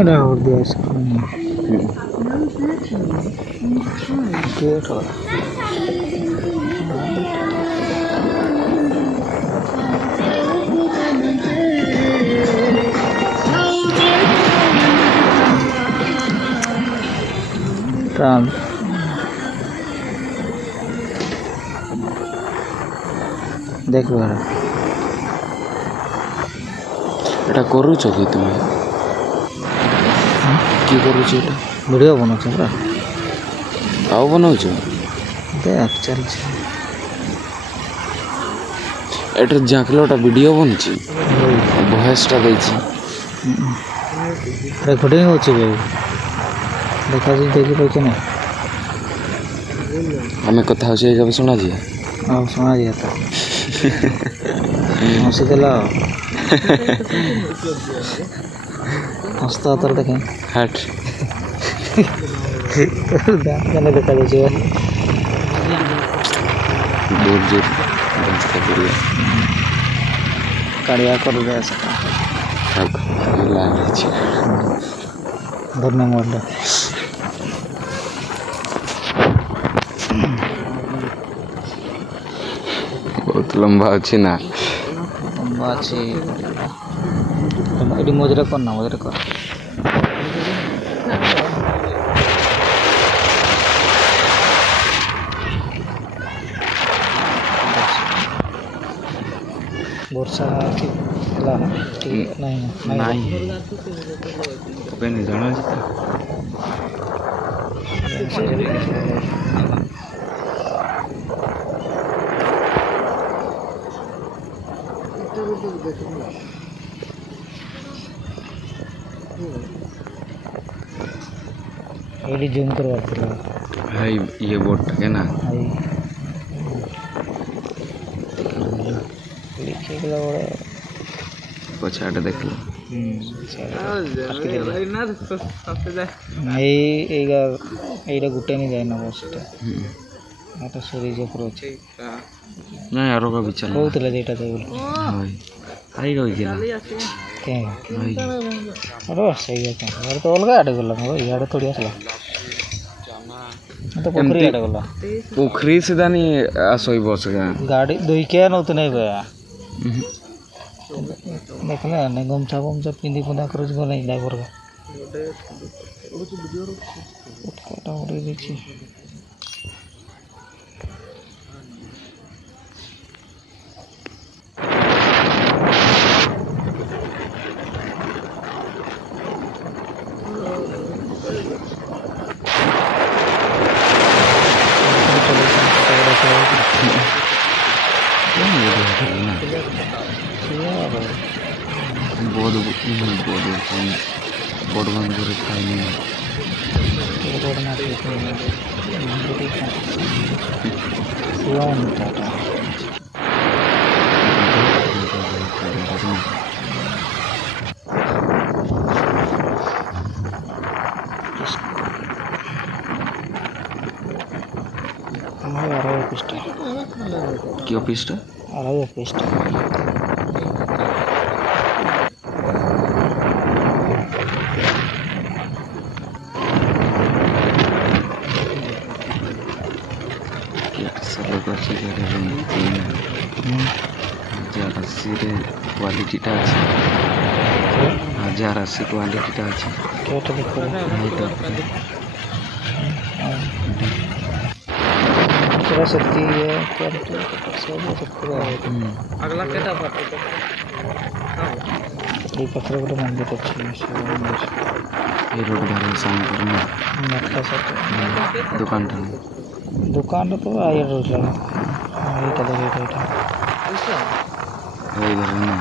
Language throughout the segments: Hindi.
এটা ওর দিয়ে গেট ট্রাম দেখো এটা କରୁଛ କି ତୁମେ କି କରୁଛ ଏଟା ଭିଡ଼ିଓ ବନଉଛ ପୁରା ଆଉ ବନଉଛ ଦେখ ଚାଲିଛି ଏଟାରେ ଜାଙ୍କିଲଟା ଭିଡ଼ିଓ ବନୁଛି ଭଏସଟା ଦେଇଛି ରେକର୍ଡ଼ିଂ ହେଉଛି ବି ଦେଖାଯାଉଛି ଦେଖିପାରୁଛ ନା ଆମେ କଥା ହଉଛେ ଏଇ ଯାକ ଶୁଣାଯିବ ଆଉ ଶୁଣାଯିବ ତ ହସିଦେଲ ହସ୍ତ ହାତରେ ଦେଖେ ହାଟ ଦାନ୍ତ ଦେଖାଯାଉଛି ବହୁତ ଜୋର ରାସ୍ତା ପଡ଼ିବ କାଳିଆ କରିଦେ ଲାଗିଛି ଧନ୍ୟବାଦ ବହୁତ ଲମ୍ବା ଅଛି ନା ଲମ୍ବା ଅଛି ଏଠି ମଝିରେ କର ନା ମଝିରେ କର ବର୍ଷା ହେଲା ନାଇଁ ଜଣାଅଛି ତ ଏଇଠି ଜୁମ୍ କରିବାର ଥିଲା ଭାଇ ଇଏ ବୋର୍ଡଟା କେ ନା ଦେଖିଲା ବେଳେ ପଛଆଡ଼େ ଦେଖିଲ ଏଇଟା ଗୋଟେ ନି ଯାଇନା ବସ୍ଟା ଏଇଟା ସରିଜ ଉପରେ ଅଛି ନାଇଁ ଆର ବି ଚାଲ କହୁଥିଲେ ଯେ ଏଇଟା ଯାଇ ବୋଲି ହାଇ ରହିଥିଲା କେଁ ସେଇ ତ ଅଲଗା ଆଡ଼େ ଗଲା ଇଆଡ଼େ ଥୋଡ଼ି ଆସିଲା ତ ପୋଖରୀ ଆଡ଼େ ଗଲା पोखरी से दानी आसोई बस गया गाड़ी दुई क्या नौते नहीं गया देखले नहीं गमछा गमछा पिंदी पुंदा कर नहीं ड्राइवर का उठकाटा उड़ी देखी बोर्ड बंद कर खाई क्यों पिस्टा पिस्टा क्वालिटीटा আছে 1080 क्वालिटीटा আছে কেটা দেখো এইটা पूरा शक्ति है क्वालिटी सब पूरा अगला केटा पार्टी ये पत्थर को मंदिर अच्छी है ये रोड बारे साउंड करना मटका सब दुकान तो आया रोज लगा ये कदर ये बेटा वही घर ना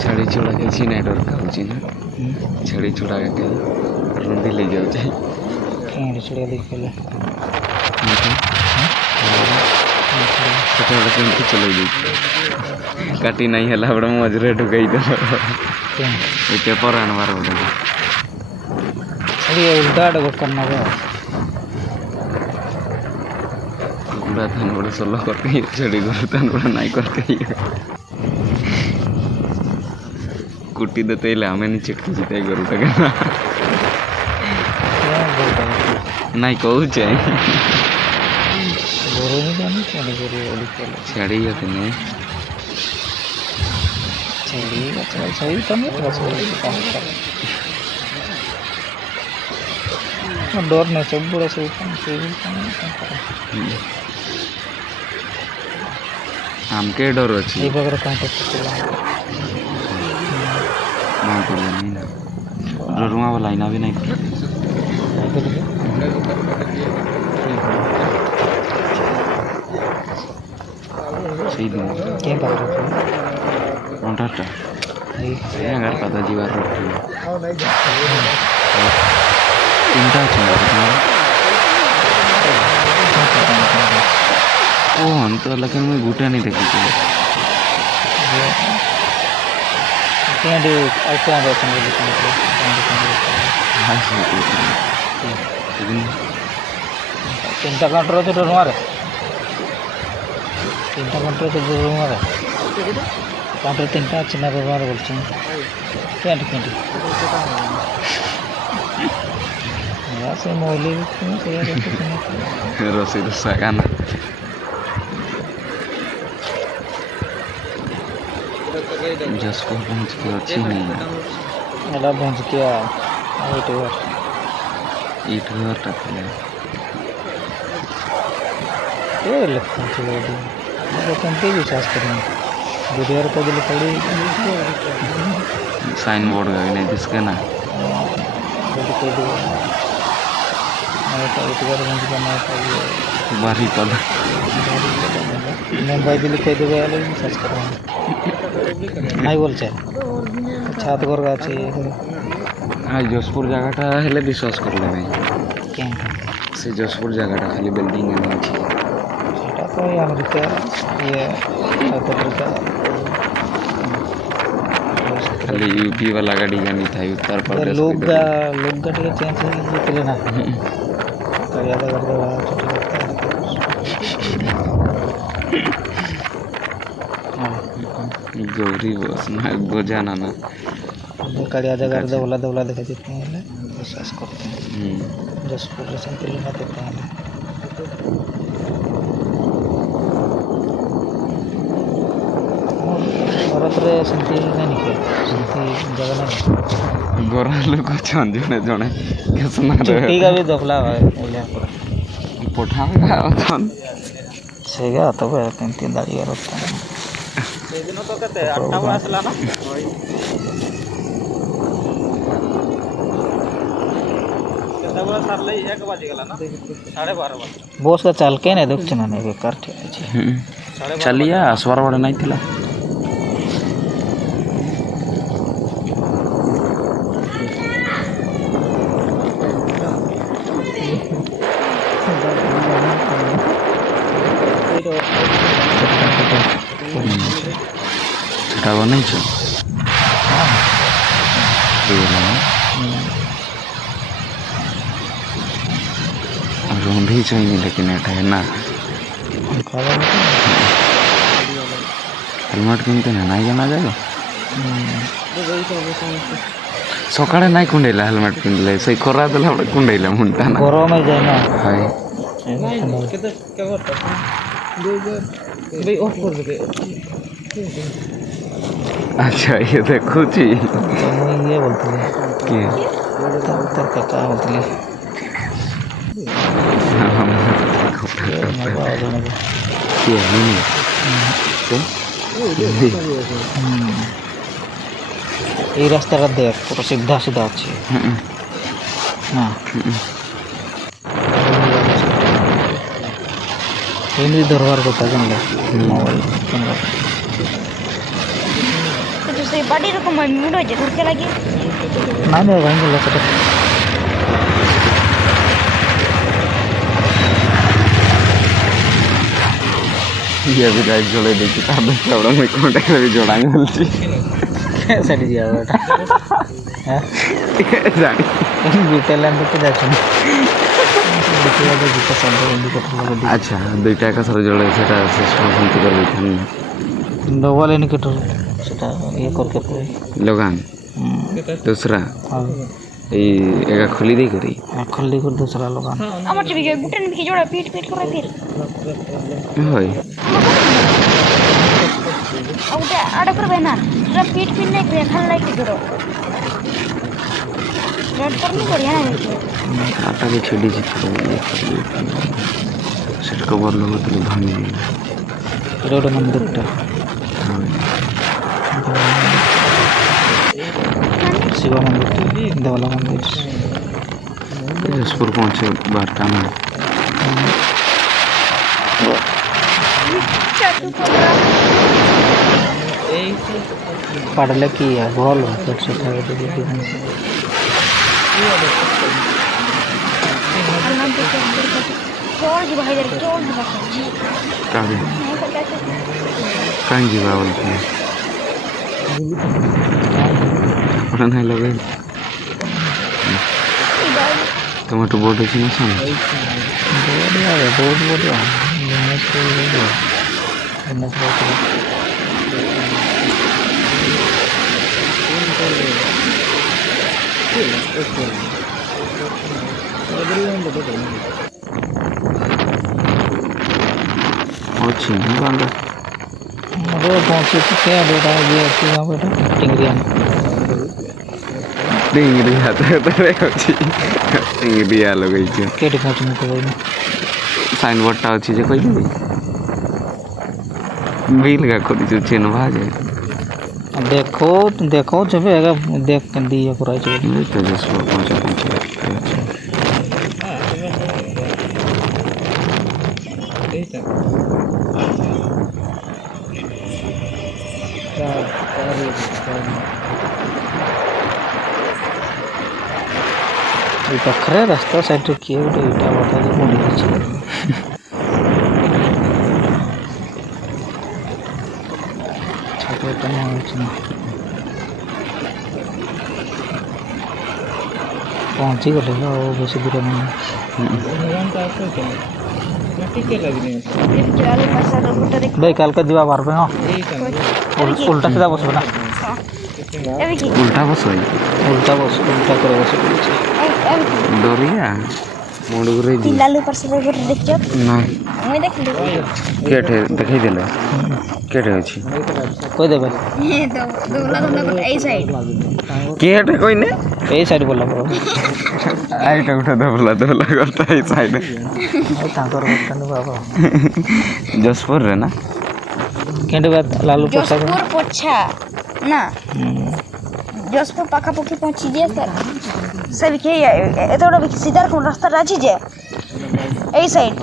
छड़ी छुड़ा के छीना डर खाऊची ना छड़ी छुड़ा के रुंदी ले जाऊची छड़ी छुड़ा ले ସେଟା ଗୋଟେ କେମିତି ଚଲେଇ ଦେଇଛି କାଟି ନାହିଁ ହେଲା ଗୋଟେ ମଝିରେ ଢୁକେଇ ଦେଲ ଏ ପେପର ଆଣବାର ଗୋଟେ उल्टा आड़े गोट करना है गुड़ा थान बड़े सोलो करते ही छड़ी गुड़ा थान बड़ा नहीं करते ही कुट्टी देते ही हमें नहीं चिटकी जीते गुरु का कहना नहीं कहूँ चाहिए गुरु नहीं जाने क्या गुरु ओली चलो छड़ी होते नहीं छड़ी अच्छा सही तो नहीं रसोई काम कर डोर नहीं सब बड़ा सही काम हम के डर अच्छी ये बगैर कांटेक्ट चला ना कर नहीं ना डरुआ वाला इना भी नहीं सही दिन क्या बात है नोटा ये अगर पता जीवार रोटी चिंता चला ओ हम तो लेकिन मैं गुटा नहीं देखी थी क्या दे अल्प आ रहा है हाँ सही लेकिन चिंता कंट्रोल से डर मारे चिंता कंट्रोल से डर मारे काउंटर चिंता चिन्ह व्यवहार बोलते हैं क्या ठीक से मौली रसीद सगाना जसको पहुंच के अच्छी नहीं है अला पहुंच गया ईट घर टकले ये लगता है वो तो कंटे विश्वास करेंगे वीडियो को दिल पड़ी साइन बोर्ड का नहीं जिसके ना बारी पद मुंबई दिल्ली कोई देवे वाले सर्च करो नहीं बोल छे छात घर का अच्छी हाँ जोधपुर जगह हेले विश्वास कर ले भाई क्या से जोधपुर जगह खाली बिल्डिंग है नहीं सेटा तो ये अमेरिका ये साउथ अफ्रीका खाली यूपी वाला गाड़ी का नहीं था उत्तर प्रदेश लोग गाड़ी के चेंज निकले ना करियादा कर दो छोटे गौरी बस ना गोजाना ना करियादा कर दौला देखा देते हैं विश्वास करते हैं जोधपुर से दिल्ली में देते हैं भारत रे संति नहीं निकले संति जगह नहीं गोरा लोग छन जने जने केसना छुट्टी का भी दखला है पठाएगा छन सेगा तो बे तीन दाड़ी रहता है सेदिन तो कते 8 बजे आसला ना केते बजे सरले 1 बजे गेला ना 12:30 बजे बॉस का चाल के नहीं देख छना नहीं बेकार ठीक है चलिया आसवार बड़ा नहीं थिला সেটা বানাইছো रंधी चाहिए लेकिन एटा है ना हेलमेट किनते ना नहीं जाना जाएगा सकाळे नहीं कुंडेला हेलमेट पिंधले से खरा देला बडे कुंडेला मुंटा ना गरम है जाए ना हाय केते क्या करता भाई ऑफ कर दे अच्छा ये देखो जी ये बोलते हैं कि तर काका बोलते हैं क्या नहीं तो ये रास्ता का देख पूरा सीधा सीधा अच्छी हाँ ये दरबार को था जंगल मोबाइल कैमरा तो से बड़ी रकम मुंडो जे घर के लगी ना नहीं वहीं बोला चलो ये भी गाइस जोड़े देखी ता बड़ा मैं कांटेक्ट भी जोड़ांगे बोलची ସେଠି ଯିବା ବେଟା जानी ଗୀତ ଲାଇନ୍ ତ ଯାଉଛନ୍ତି ଦେଖିବା ତ ଗୀତ ଶବ୍ଦ ଏମିତି କଥା अच्छा दुईटा का सर जोड़े सेटा सिस्टम सेंटी कर बैठन ଡବଲ୍ ଇଣ୍ଡିକେଟର ସେଟା ଇଏ କରିକେ ପଡ଼େ लगान दूसरा ये एका खोली दे करी ଖଲି କରି दूसरा ଲଗାନ আমার চেয়ে গুটেন বিকে জোড়া পিট পিট করে ফির होय ওটা আড়া করবে না এটা পিট পিট নাই করে খাল লাইক জোড়ো রেড করনি করি হ্যাঁ आटा के छेड़ी से ये सेट कवर लगा तो भांग এটা ଗୋଟେ ମନ୍ଦିରଟା ଶିବ ମନ୍ଦିରଟା ଦେବାଲା ମନ୍ଦିର जसपुर पहुंचे बारटा में पढ़ले की है बोल पेट से था चोर जी भाई इधर चोर जी काहे कहीं जीवा बोलते हैं पता नहीं लगे टमाटो बोर्ड है ना सन बहुत बढ़िया अच्छी नहीं बांधा पहुंचे क्या बेटा ये बेटा टिंगरिया टिंगरी आता है तो अच्छी टिंगरी आ लगी जो केटी पहुंचने को भाई साइन बोर्ड टा अच्छी जो कोई नहीं बिल का कोई जो चेन भाजे देखो देखो जब अगर देख दिया पूरा चीज नहीं तो जस्ट पहुंचे ये पाखरे रास्ता साइड किए गोटे इटा बता जे पड़ी अछि छोटे टमा अछि ना पहुंची गले और बेसी दूर नहीं भाई कल का जीवा बार पे हां उल्टा सीधा बसबे ना एबे की उल्टा बस होई उल्टा करे बस डरिया मोड़ रे जी लालू पर से देखियो ना मैं देख ली केठे देखै देले केठे अछि कोई देबे ये तो दोला दोला कर ए साइड केठे कोई ने ए साइड बोला करो आइटा उठा दबला करता है साइड तांकर बटन बाबा जसपुर रे ना केंडे बात लालू प्रसाद जसपुर पोछा ना जसपुर पाखापाखि पहुंची जे सर सभी के एतोड़ा भी सीधा कोन रास्ता राजी जे ए साइड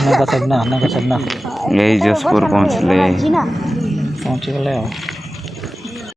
नगा सदना यही जसपुर पहुंचले जी ना पहुंच गले